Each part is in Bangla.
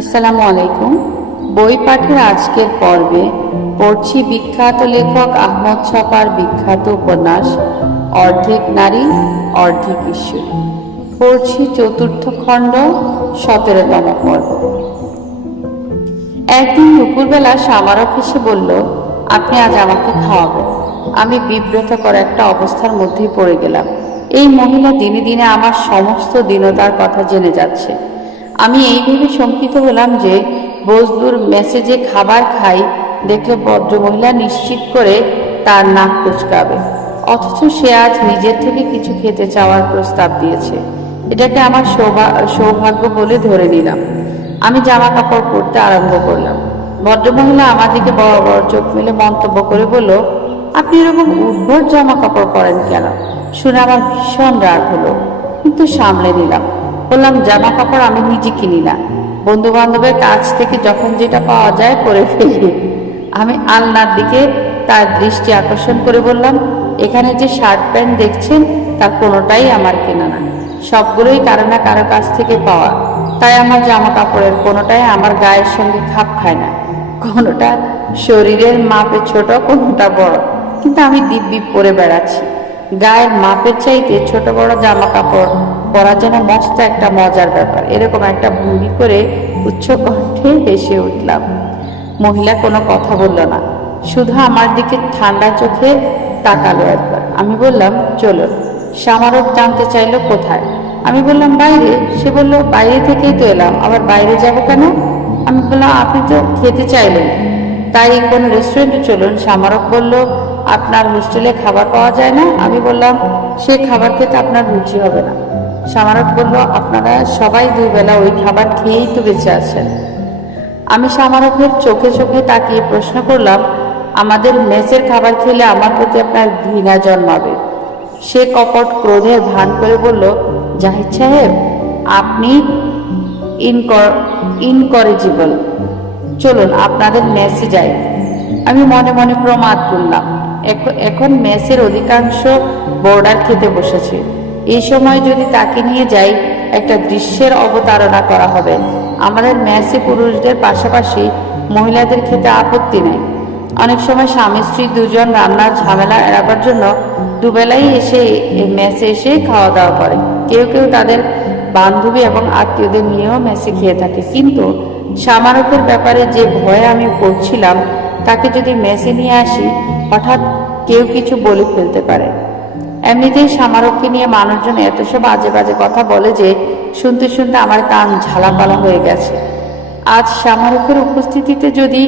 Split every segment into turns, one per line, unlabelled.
আসসালামু আলাইকুম। বই পাঠের আজকের পর্বে পড়ছি বিখ্যাত লেখক আহমদ ছপার বিখ্যাত উপন্যাস, অর্ধেক নারী, অর্ধেক ঈশ্বর। পড়ছি চতুর্থ খণ্ড, সতেরোতম পর্ব। একদিন দুপুরবেলা সামারক এসে বলল, আপনি আজ আমাকে খাওয়াবেন। আমি বিব্রত করা একটা অবস্থার মধ্যেই পড়ে গেলাম। এই মহিলা দিনে দিনে আমার সমস্ত দীনতার কথা জেনে যাচ্ছে। আমি এই ভেবে শঙ্কিত হলাম যে বজলুর মেসেজে খাবার খাই, দেখলে ভদ্রমহিলা নিশ্চিত করে তার নাক কুচকাবে। অথচ সে আজ নিজের থেকে কিছু খেতে চাওয়ার প্রস্তাব দিয়েছে। এটাকে আমার সৌভাগ্য বলে ধরে নিলাম। আমি জামা কাপড় পরতে আরম্ভ করলাম। ভদ্রমহিলা আমার দিকে বড় বড় চোখ মেলে মন্তব্য করে বলল, আপনি এরকম উদ্ভট জামা কাপড় পরেন কেন? শুনে আমার ভীষণ রাগ হলো। কিন্তু সামলে নিলাম। বললাম জামা কাপড় আমি নিজে কিনি না। বন্ধু বান্ধবের কাছ থেকে যখন যেটা পাওয়া যায় পরে ফেলি। আমি আলনার দিকে তার দৃষ্টি আকর্ষণ করে বললাম, এখানে যে শার্ট প্যান্ট দেখছেন তার কোনোটাই আমার কেনা না। সবগুলোই কারও না কারও কাছ থেকে পাওয়া। তাই আমার জামা কাপড়ের কোনোটাই আমার গায়ের সঙ্গে খাপ খায় না। কোনোটা শরীরের মাপে ছোট, কোনোটা বড়। কিন্তু আমি দিব্যি পরে বেড়াচ্ছি। গায়ের মাপের চাইতে ছোট বড় জামা কাপড় পরা যেন মস্ত একটা মজার ব্যাপার। এরকম একটা ভঙ্গি করে উচ্চ কণ্ঠে হেসে উঠলাম। মহিলা কোনো কথা বলল না। শুধু আমার দিকে ঠান্ডা চোখে তাকালো একবার। আমি বললাম চলো সামারক জানতে চাইলো কোথায়? আমি বললাম, বাইরে। সে বলল, বাইরে থেকেই তো এলাম। আবার বাইরে যাব কেন? আমি বললাম, আপনি তো খেতে চাইলেন। তাই কোনো রেস্টুরেন্টে চলুন। সামারক বলল, আপনার হোস্টেলে খাবার পাওয়া যায় না? আমি বললাম, সে খাবার খেতে আপনার রুচি হবে না। সামারক বলল, আপনারা সবাই দুই বেলা ওই খাবার খেয়েই তো বেঁচে আছেন। আমি সামারকের চোখে চোখে তাকিয়ে প্রশ্ন করলাম, আমাদের মেসের খাবার খেলে আমার প্রতি আপনার ঘৃণা জন্মাবে। সে কপট ক্রোধের ভান করে বলল, জাহিদ সাহেব, আপনি ইনকরেজিবল। চলুন, আপনাদের মেসে যাই। আমি মনে মনে প্রমাদ করলাম, এখ- এখন মেসের অধিকাংশ বোর্ডার খেতে বসেছে। এই সময় যদি তাকে নিয়ে যাই, একটা দৃশ্যের অবতারণা করা হবে। আমাদের মেসে পুরুষদের পাশাপাশি মহিলাদের খেতে আপত্তি নেই। অনেক সময় স্বামী স্ত্রী দুজন রান্নার ঝামেলা এড়াবার জন্য দুবেলাই এসে মেসে এসে খাওয়া দাওয়া করে। কেউ কেউ তাদের বান্ধবী এবং আত্মীয়দের নিয়েও মেসে খেয়ে থাকে। কিন্তু সামারকের ব্যাপারে যে ভয়ে আমি পড়ছিলাম, তাকে যদি মেসে নিয়ে আসি, হঠাৎ কেউ কিছু বলে ফেলতে পারে। এমনিতেই সামারককে নিয়ে মানুষজন এত সব বাজে বাজে কথা বলে যে শুনতে শুনতে আমার কান ঝালাপালা হয়ে গেছে। আজ সামারকের উপস্থিতিতে যদি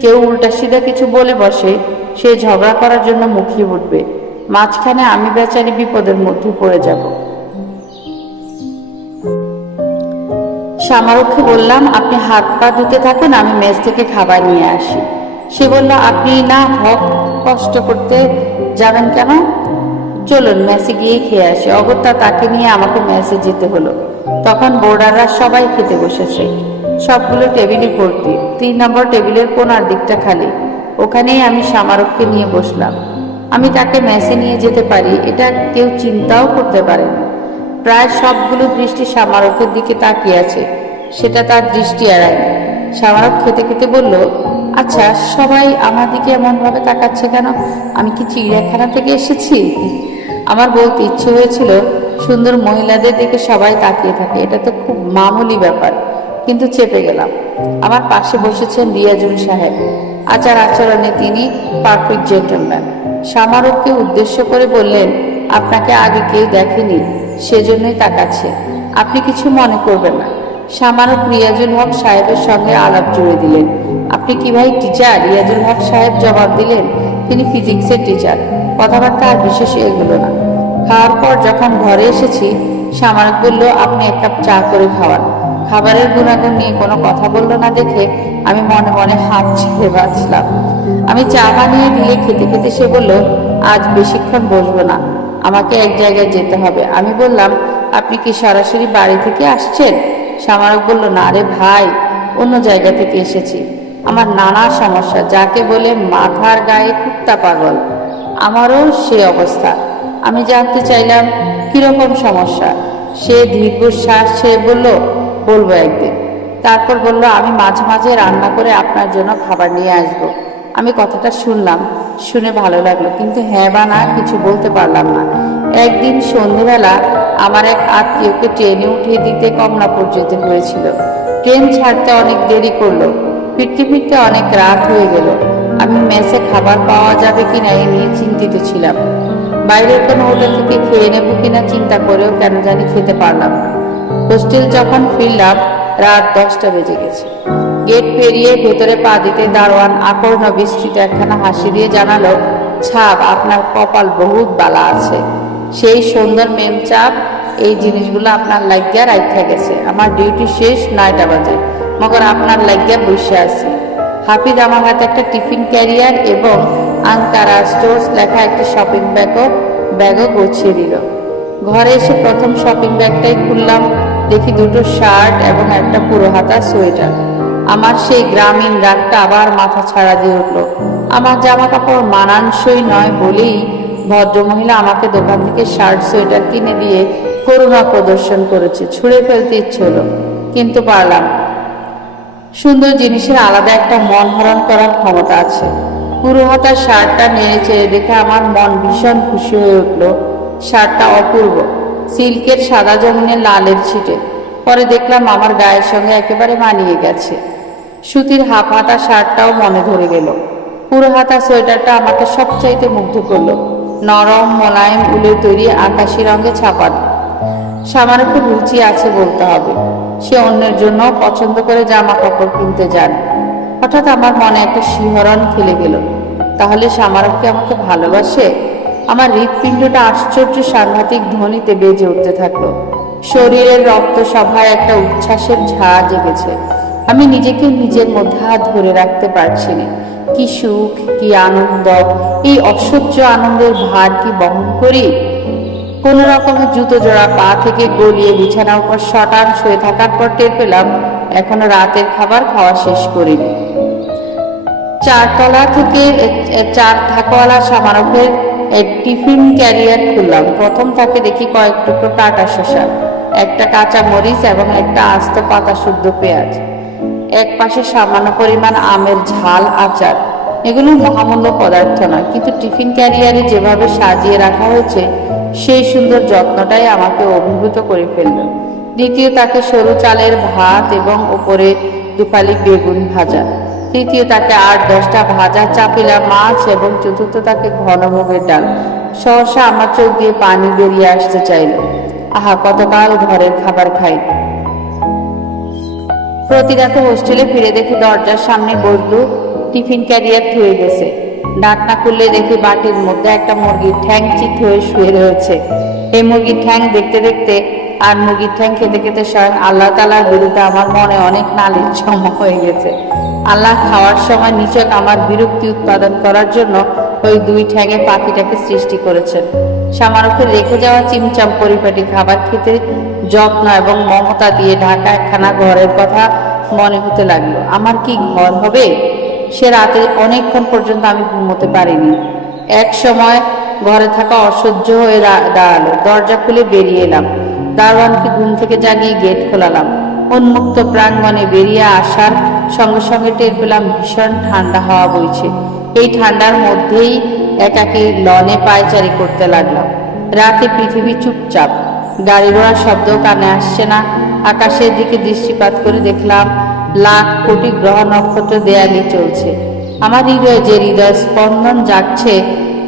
কেউ উল্টা সিধা কিছু বলে বসে, সে ঝগড়া করার জন্য মুখিয়ে উঠবে। মাঝখানে আমি বেচারি বিপদের মধ্যে পড়ে যাব। সামারককে বললাম, আপনি হাত পা ধুতে থাকুন, আমি মেজ থেকে খাবার নিয়ে আসি। সে বলল, আপনি না, হক, কষ্ট করতে যাবেন কেন? চলুন মেসে গিয়ে খেয়ে আসি। অগত্যা তাকে নিয়ে আমাকে মেসে যেতে হলো। তখন বোর্ডাররা সবাই খেতে বসেছে। সবগুলো টেবিলে ভর্তি। তিন নম্বর টেবিলের কোনার দিকটা খালি। ওখানেই আমি সামারককে নিয়ে বসলাম। আমি তাকে মেসে নিয়ে যেতে পারি, এটা কেউ চিন্তাও করতে পারেনি প্রায় সবগুলো দৃষ্টি সামারকের দিকে তাকিয়ে আছে। সেটা তার দৃষ্টি এড়ায় সামারক খেতে খেতে বলল আচ্ছা সবাই আমার দিকে এমন ভাবে তাকাচ্ছে কেন? আমি কি চিড়িয়াখানা থেকে এসেছি? আমার বলতে ইচ্ছে হয়েছিল, সুন্দর মহিলাদের দিকে সবাই তাকিয়ে থাকে। এটা তো খুব মামুলি ব্যাপার, কিন্তু চেপে গেলাম। আমার পাশে বসেছেন রিয়াজুল সাহেব। আচার আচরণে তিনি পারফেক্ট জেন্টলম্যান সামারককে উদ্দেশ্য করে বললেন, আপনাকে আগে কেউ দেখেনি, সেজন্যই তাকাচ্ছে। আপনি কিছু মনে করবেন না। সামারক রিয়াজুল হক সাহেবের সঙ্গে আলাপ জুড়ে দিলেন। আপনি কি ভাই টিচার রিয়াজুল হক সাহেব জবাব দিলেন, তিনি ফিজিক্সের টিচার কথাবার্তা আর বিশেষ এগুলো না। খাওয়ার পর যখন ঘরে এসেছি সামারক বলল, আপনি এক কাপ চা করে খাওয়ান। খাবারের গুণাগুণ নিয়ে কোনো কথা বলল না দেখে আমি মনে মনে হাত ছেড়ে বাঁচলাম। আমি চা বানিয়ে দিলে খেতে খেতে সে বলল, আজ বেশিক্ষণ বসবো না, আমাকে এক জায়গায় যেতে হবে। আমি বললাম, আপনি কি সরাসরি বাড়ি থেকে আসছেন? সামারক বলল, না রে ভাই, অন্য জায়গা থেকে এসেছি। আমার নানা সমস্যা, যাকে বলে মাথার গায়ে কুত্তা পাগল। আমারও সে অবস্থা। আমি জানতে চাইলাম, কীরকম সমস্যা? সে দীর্ঘশ্বাস, সে বলল, বলব একদিন। তারপর বলল, আমি মাঝে মাঝে রান্না করে আপনার জন্য খাবার নিয়ে আসব। আমি কথাটা শুনলাম, শুনে ভালো লাগল, কিন্তু হ্যাঁ বা না কিছু বলতে পারলাম না। একদিন সন্ধেবেলা আমার এক আত্মীয়কে ট্রেনে উঠিয়ে দিতে কমলাপুর যেতে হয়েছিল। ট্রেন ছাড়তে অনেক দেরি করল, ফিরতে ফিরতে অনেক রাত হয়ে গেল। আমি মেসে খাবার পাওয়া যাবে কিনা এ নিয়ে চিন্তিত ছিলাম। বাইরের কোনো হোটেল থেকে খেয়ে নেব কিনা চিন্তা করেও কেন জানি খেতে পারলাম না। হোস্টেল যখন ফিরলাম, রাত দশটা বেজে গেছে। গেট পেরিয়ে ভেতরে পা দিতে দারোয়ান আকর্ণ বিস্তৃত একখানা হাসি দিয়ে জানালো, ছাপ, আপনার কপাল বহুত বালা আছে। সেই সুন্দর মেম চাপ, এই জিনিসগুলো আপনার লাগিয়া রাখা গেছে। আমার ডিউটি শেষ, নয়টা বাজে। মগর আপনার লাগিয়া বসে আছি। হাফিজ আমার হাতে একটা টিফিন ক্যারিয়ার এবং আঙ্কারা স্টোর্স লেখা একটা শপিং ব্যাগও ব্যাগও গুছিয়ে দিল। ঘরে এসে প্রথম শপিং ব্যাগটাই খুললাম, দেখি দুটো শার্ট এবং একটা পুরো হাতা সোয়েটার। আমার সেই গ্রামীণ রাগটা আবার মাথা ছাড়া দিয়ে উঠল। আমার জামা কাপড় মানানসই নয় বলেই ভদ্রমহিলা আমাকে দোকান থেকে শার্ট, সোয়েটার কিনে দিয়ে করুণা প্রদর্শন করেছে। ছুঁড়ে ফেলতে ইচ্ছে হলো, কিন্তু পারলাম সুন্দর জিনিসের আলাদা একটা মন হরণ করার ক্ষমতা আছে। পুরো হাতার শার্টটা নেড়ে চেড়ে দেখে আমার মন ভীষণ খুশি হয়ে উঠল। শার্টটা অপূর্ব। সিল্কের সাদা জমিনে লালের ছিটে। পরে দেখলাম আমার গায়ের সঙ্গে একেবারে মানিয়ে গেছে। সুতির হাফ হাতা শার্টটাও মনে ধরে গেল। পুরো হাতা সোয়েটারটা আমাকে সবচাইতে মুগ্ধ করল। নরম, মোলায়েম, উলের তৈরি আকাশি রঙে ছাপানো। সামান্য খুব রুচি আছে বলতে হবে। সে অন্যের জন্য পছন্দ করে জামা কাপড় কিনতে যান। হঠাৎ আমার মনে একটা শিহরণ খেলে গেল। তাহলে সামারক কি আমাকে ভালোবাসে? আমার হৃৎপিণ্ডটা আশ্চর্য সাংঘাতিক ধ্বনিতে বেজে উঠতে থাকল। শরীরের রক্ত সভায় একটা উচ্ছ্বাসের ঝা জেগেছে আমি নিজেকে নিজের মধ্যে ধরে রাখতে পারছি না। কি সুখ, কি আনন্দ, এই অসহ্য আনন্দের ভার কি বহন করি? কোন রকমের জুতো জোড়া পা থেকে গলিয়ে বিছানার উপর শটান শুয়ে থাকার পর টের পেলাম, এখনও রাতের খাবার খাওয়া শেষ করিনি। চারতলা থেকে চার থাকওয়ালা সামারকের এ, টিফিন ক্যারিয়ার খুললাম। প্রথম তাকে দেখি কয়েক টুকরো কাটা শসা একটা কাঁচা মরিচ এবং একটা আস্ত পাতা শুদ্ধ পেঁয়াজ। এক পাশে সামান্য পরিমাণ আমের ঝাল আচার। এগুলো মহামূল্য পদার্থ নয় কিন্তু টিফিন ক্যারিয়ারে যেভাবে সাজিয়ে রাখা হয়েছে সেই সুন্দর যত্নটাই আমাকে অভিভূত করে ফেলল। দ্বিতীয় তাকে সরু চালের ভাত এবং ওপরে দুপালি বেগুন ভাজা। তৃতীয় তাকে আট, দশটা ভাজা, চাপিলা মাছ এবং চতুর্থ তাকে ঘন মুগের ডাল। সহসা আমার চোখ দিয়ে পানি বেরিয়ে আসতে চাইল। আহা, কতকাল ঘরের খাবার খাই। প্রতি রাতে হোস্টেলে ফিরে দেখি দরজার সামনে বসলু, টিফিন ক্যারিয়ার থুয়ে গেছে। ডাকনা খুললে দেখি বাটির মধ্যে একটা মুরগির ঠ্যাং চিত হয়ে শুয়ে রয়েছে। এই মুরগির ঠ্যাং দেখতে দেখতে আর মুরগির ঠ্যাং খেতে খেতে স্বয়ং আল্লাহ তালার বিরুদ্ধে আমার মনে অনেক নালির জমা হয়ে গেছে। আল্লাহ খাওয়ার সময় নিচক আমার বিরক্তি উৎপাদন করার জন্য ওই দুই ঠ্যাঙে পাখিটাকে সৃষ্টি করেছেন। সামারকে রেখে যাওয়া চিমচাম পরিপাটি খাবার খেতে যত্ন এবং মমতা দিয়ে ঢাকা একখানা ঘরের কথা মনে হতে লাগল। আমার কি ঘর হবে? সে রাতে অনেকক্ষণ পর্যন্ত আমি ঘুমোতে পারিনি। এক সময় ঘরে থাকা অসহ্য হয়ে দাঁড়াল। দরজা খুলে বেরিয়ে এলাম। দারোয়ানকে ঘুম থেকে জাগিয়ে গেট খোলালাম। উন্মুক্ত প্রাঙ্গণে বেরিয়ে আসার সঙ্গে সঙ্গে টের পেলাম ভীষণ ঠান্ডা হাওয়া বইছে। এই ঠান্ডার মধ্যেই একাকি লনে পায়চারি করতে লাগলাম। রাতে পৃথিবী চুপচাপ। গাড়ি ঘোড়ার শব্দ কানে আসছে না। আকাশের দিকে দৃষ্টিপাত করে দেখলাম, লাখ কোটি গ্রহ নক্ষত্র দেয়ালি চলছে। আমার হৃদয়ে যে হৃদয় স্পন্দন জাগছে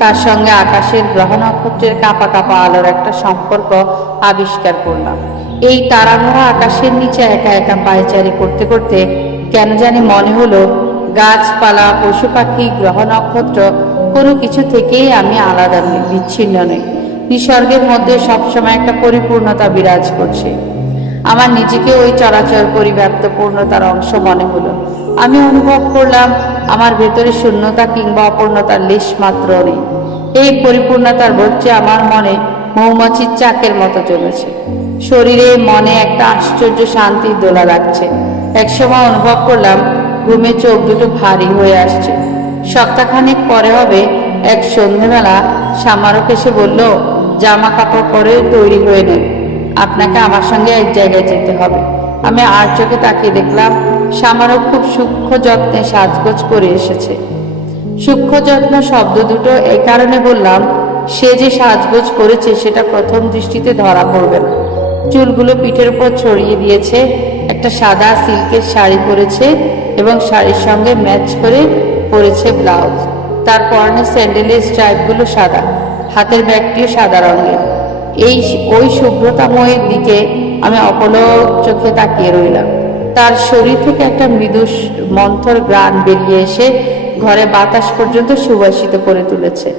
তার সঙ্গে আকাশের গ্রহ নক্ষত্রের কাঁপা কাঁপা আলোর একটা সম্পর্ক আবিষ্কার করলাম। এই তারাভরা আকাশের নিচে একা একা পায়চারি করতে করতে কেন জানি মনে হলো, গাছপালা, পশু পাখি, গ্রহ নক্ষত্র কোনো কিছু থেকেই আমি আলাদা নই, বিচ্ছিন্ন নই। নিসর্গের মধ্যে সবসময় একটা পরিপূর্ণতা বিরাজ করছে। আমার নিজেকে ওই চরাচর পরিব্যাপ্ত পূর্ণতার অংশ মনে হলো। আমি অনুভব করলাম আমার ভেতরে শূন্যতা কিংবা অপূর্ণতার লেশ মাত্র নেই। এই পরিপূর্ণতার বচ্ছে আমার মনে মৌমাছির চাকের মতো চলেছে। শরীরে, মনে একটা আশ্চর্য শান্তির দোলা লাগছে। একসময় অনুভব করলাম ঘুমে চোখ দুটো ভারী হয়ে আসছে। সপ্তাহখানেক পরে হবে, এক সন্ধেবেলা সামারক এসে বলল জামা কাপড় পরে তৈরি হয়ে নেন আপনাকে আমার সঙ্গে এক জায়গায় যেতে হবে। আমি আর চোখে তাকিয়ে দেখলাম সামারও খুব সূক্ষ্ম যত্নে সাজগোজ করে এসেছে। সূক্ষ্ম যত্ন শব্দ দুটো এই কারণে বললাম, সে যে সাজগোজ করেছে সেটা প্রথম দৃষ্টিতে ধরা পড়বে না। চুলগুলো পিঠের উপর ছড়িয়ে দিয়েছে, একটা সাদা সিল্কের শাড়ি পরেছে এবং শাড়ির সঙ্গে ম্যাচ করে পরেছে ব্লাউজ। তার পরনে স্যান্ডেলের স্ট্রাইপগুলো সাদা, হাতের ব্যাগটিও সাদা রঙের। এই ওই শুভ্রতাময়ের দিকে আমি অপলক চোখে তাকিয়ে রইলাম। তার শরীর থেকে একটা মৃদু মন্থর গ্রাণ বেরিয়ে এসে ঘরে বাতাস পর্যন্ত সুবাসিত করে তুলেছে।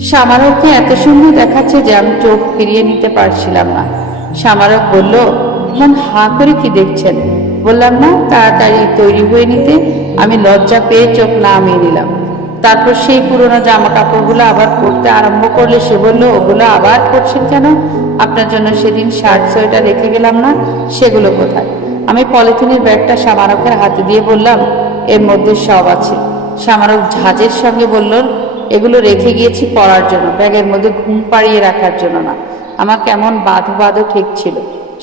সামারককে এত সুন্দর দেখাচ্ছে যে আমি চোখ ফিরিয়ে নিতে পারছিলাম না। সামারক বলল, মন হা করে কি দেখছেন? বললাম, না, তাড়াতাড়ি তৈরি হয়ে নিতে। আমি লজ্জা পেয়ে চোখ নামিয়ে নিলাম। তারপর সেই পুরোনো জামা কাপড়গুলো আবার পরতে আরম্ভ করলে সে বলল, ওগুলো আবার পরছেন কেন? আপনার জন্য সেদিন শার্ট, সোয়েটার রেখে গেলাম না। সেগুলো কোথায়? আমি পলিথিনের ব্যাগটা সামারকের হাতে দিয়ে বললাম, এর মধ্যে সব আছে। সামারক ঝাঁজের সঙ্গে বলল, এগুলো রেখে গিয়েছি পড়ার জন্য, ব্যাগের মধ্যে ঘুম পাড়িয়ে রাখার জন্য না। আমার কেমন বাঁধো বাঁধো ঠিক ছিল।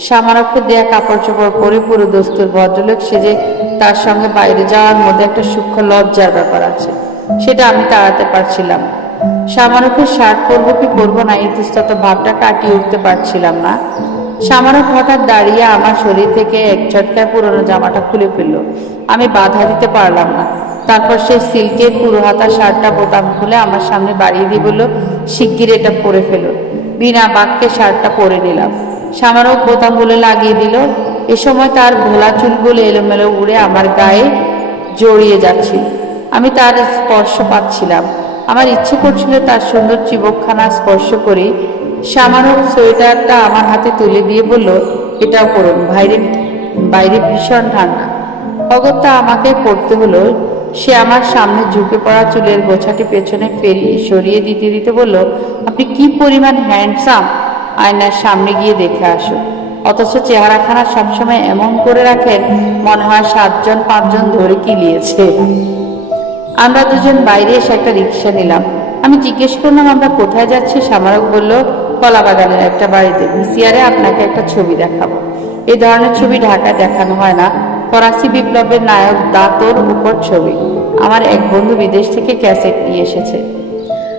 সামারককে দেয়া কাপড় চোপড় পরে পুরো দোস্তুর ভদ্রলোক সেজে তার সঙ্গে বাইরে যাওয়ার মধ্যে একটা সূক্ষ্ম লজ্জার ব্যাপার আছে। সেটা আমি তাড়াতে পারছিলাম সামারকের শার্ট পরবো কি পরবো না ইতস্তত ভাবটা কাটিয়ে উঠতে পারছিলাম না। সামারক হঠাৎ দাঁড়িয়ে আমার শরীর থেকে এক ঝটকায় পুরনো জামাটা খুলে ফেলল। আমি বাধা দিতে পারলাম না। তারপর সে সিল্কের পুরো হাতা শার্টটা বোতাম খুলে আমার সামনে বাড়িয়ে দিয়ে বলল, শিগগির এটা পরে ফেলো। বিনা বাক্যে শার্টটা পরে নিলাম। সামারক বোতামগুলো লাগিয়ে দিল। এ সময় তার ভোলা চুলগুলো এলোমেলো উড়ে আমার গায়ে জড়িয়ে যাচ্ছিল। আমি তার স্পর্শ পাচ্ছিলাম। আমার ইচ্ছে করছিল তার সুন্দর চিবকখানা স্পর্শ করে। সামারক সোয়েটারটা আমার হাতে তুলে দিয়ে বলল এটাও করুন বাইরে বাইরে ভীষণ ঠান্ডা। অগত্যা আমাকে পড়তে হলো, সে আমার সামনে ঝুঁকে পড়া চুলের গোছাটি পেছনে ফেরিয়ে সরিয়ে দিতে দিতে বলল, আপনি কি পরিমাণ হ্যান্ডসাম আয়নার সামনে গিয়ে দেখে আসুন। অথচ চেহারাখানা সবসময় এমন করে রাখেন, মনে হয় সাতজন, পাঁচজন ধরে কিলিয়েছে। আমরা দুজন বাইরে এসে একটা রিক্সা নিলাম। আমি জিজ্ঞেস করলাম, আমরা কোথায় যাচ্ছি? সামারক বলল কলা বাগানের একটা বাড়িতে ভিসিআরে আপনাকে একটা ছবি দেখাবো। এই ধরনের ছবি ঢাকায় দেখানো হয় না। ফরাসি বিপ্লবের নায়ক দাঁতর উপর ছবি। আমার এক বন্ধু বিদেশ থেকে ক্যাসেট নিয়ে এসেছে।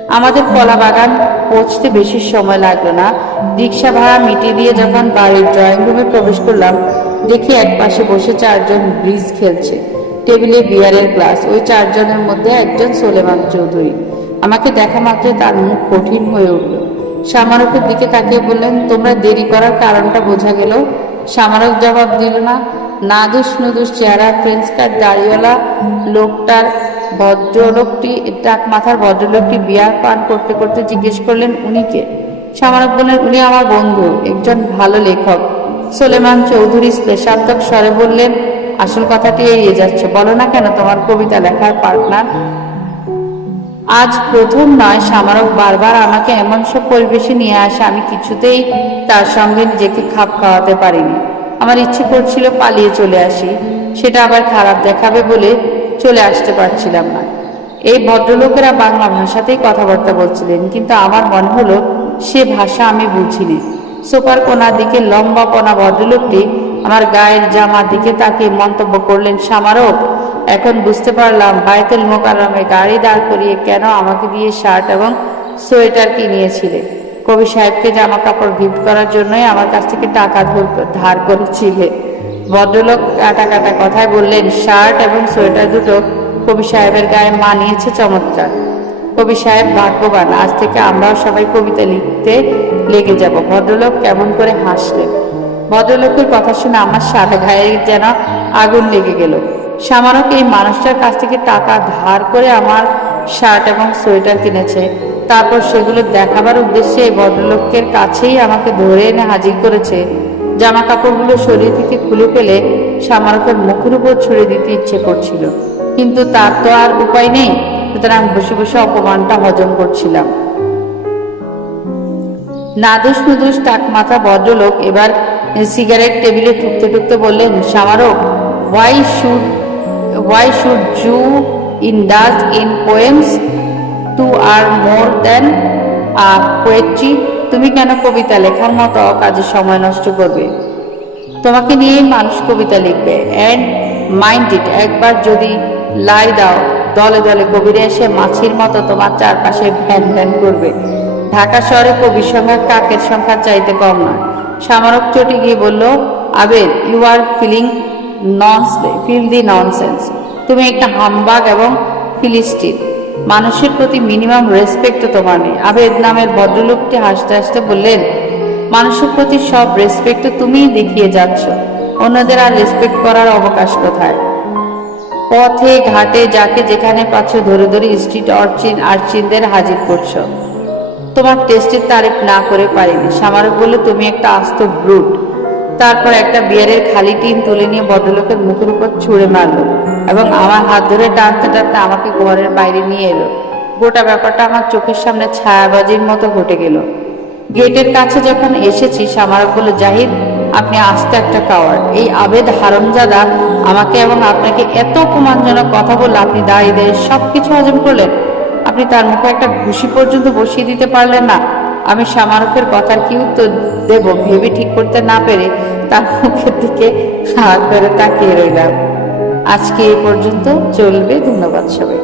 আমাদের কলা বাগান পৌঁছতে বেশি সময় লাগল না। রিক্সা ভাড়া মিটিয়ে দিয়ে যখন বাড়ির ড্রয়িং রুমে প্রবেশ করলাম, দেখি এক পাশে বসে চারজন ব্রিজ খেলছে। টেবিলে বিয়ারের গ্লাস। ওই চারজনের মধ্যে একজন সোলেমান চৌধুরী। আমাকে দেখা মাত্রে তার মুখ কঠিন হয়ে উঠল। সামারকের দিকে তাকিয়ে বললেন, তোমরা দেরি করার কারণটা বোঝা গেল। সামারক জবাব দিল না। নাদুস নুদুস চেহারা, ফ্রেঞ্চ কাট দাড়িওয়ালা লোকটার ভদ্রলোকটি টাক মাথার ভদ্রলোকটি বিয়ার পান করতে করতে জিজ্ঞেস করলেন উনিকে সামারক বললেন, উনি আমার বন্ধু, একজন ভালো লেখক। সোলেমান চৌধুরী শ্লেষাত্মক স্বরে বললেন, আসল কথাটি এড়িয়ে যাচ্ছে। বলো না কেন তোমার কবিতা লেখার পার্টনার আজ প্রথম নয়, সামারক বারবার আমাকে এমন সব পরিবেশে নিয়ে আসে, আমি কিছুতেই তার সঙ্গে নিজেকে খাপ খাওয়াতে পারিনি। আমার ইচ্ছে করছিল পালিয়ে চলে আসি, সেটা আবার খারাপ দেখাবে বলে চলে আসতে পারছিলাম না। এই ভদ্রলোকেরা বাংলা ভাষাতেই কথাবার্তা বলছিলেন, কিন্তু আমার মনে হলো সে ভাষা আমি বুঝিনি। সোপার কোনার দিকে লম্বা পোনা ভদ্রলোকটি আমার গায়ের জামার দিকে তাকে মন্তব্য করলেন, সামারক, এখন বুঝতে পারলাম বাইতুল মোকাররমে গাড়ি দাঁড় করিয়ে কেন আমাকে দিয়ে শার্ট এবং সোয়েটার কিনিয়েছিলে। কবি সাহেবকে জামা কাপড় গিফট করার জন্যই আমার কাছ থেকে টাকা ধর- ধার করেছিলে। ভদ্রলোক কাটা কাটা কথায় বললেন, শার্ট এবং সোয়েটার দুটো কবি সাহেবের গায়ে মানিয়েছে চমৎকার। কবি সাহেব ভাগ্যবান, আজ থেকে আমরাও সবাই কবিতা লিখতে লেগে যাব। ভদ্রলোক কেমন করে হাসলেন। ভদ্রলোকের কথা শুনে আমার সাদা গায়ে যেন আগুন লেগে গেল। সামারক এই মানুষটার কাছ থেকে টাকা ধার করে আমার শার্ট এবং সোয়েটার কিনেছে। তারপর সেগুলো দেখাবার উদ্দেশ্যে এই ভদ্রলোকের কাছেই আমাকে ধরে এনে হাজির করেছে। জামা কাপড়গুলো শরীর থেকে খুলে ফেলে সামারকের মুখের উপর ছুড়ে দিতে ইচ্ছে করছিল। কিন্তু তার তো আর উপায় নেই, সুতরাং বসে বসে অপমানটা হজম করছিলাম। নাদুস নুদুস টাক মাথা ভদ্রলোক এবার সিগারেট টেবিলে টুকতে টুকতে বললেন, সামারক why should why should you indulge in poems to or more than poetry তুমি কেন কবিতা লেখার মতো কাজে সময় নষ্ট করবে? তোমাকে নিয়েই মানুষ কবিতা লিখবে। অ্যান্ড মাইন্ড ইট একবার যদি লাই দাও, দলে দলে কবিরা এসে মাছির মতো তোমার চারপাশে ভ্যান ভ্যান করবে। ঢাকা শহরে কবির সংখ্যা কাকের সংখ্যা চাইতে কম নয়। সামারক চটি গিয়ে বলল, Abed you are feeling nonsense feel the nonsense তুমি একটা হামবাগ এবং ফিলিস্টিন মানুষের প্রতি মিনিমাম রেসপেক্ট তোমার নেই। আবেদ নামের ভদ্রলোকটি হাসতে হাসতে বললেন, মানুষের প্রতি সব রেসপেক্ট তুমিই দেখিয়ে যাচ্ছ। অন্যদের আর রেসপেক্ট করার অবকাশ কোথায়? পথে, ঘাটে, যাকে যেখানে পাচ্ছ, ধরে ধরে স্ট্রিট অর্চিন আর্চিনদের হাজির করছ। তোমার টেস্টের তারিফ না করে পারিনি। সামারক বলে তুমি একটা আস্ত ব্রুট তারপর একটা বিয়ারের খালি টিন তুলে নিয়ে ভদ্রলোকের মুখের উপর ছুঁড়ে মারলো এবং আমার হাত ধরে টানতে টানতে আমাকে ঘরের বাইরে নিয়ে এলো। গোটা ব্যাপারটা আমার চোখের সামনে ছায়াবাজির মতো ঘটে গেল। গেটের কাছে যখন এসেছি, সামারক বলল, জাহিদ, আপনি আস্ত একটা কাওয়ার এই আবেদ হারমজাদা আমাকে এবং আপনাকে এত অপমানজনক কথা বললে আপনি দাঁড়িয়ে দাঁড়িয়ে সব কিছু হজম করলেন। আপনি তার মুখে একটা ঘুষি পর্যন্ত বসিয়ে দিতে পারলেন না। আমি সামারকের কথার কি উত্তর দেব ভেবে ঠিক করতে না পেরে তার মুখের দিকে হাত ধরে তাকিয়ে রইলাম। আজকে এই পর্যন্ত চলবে ধন্যবাদ সবাই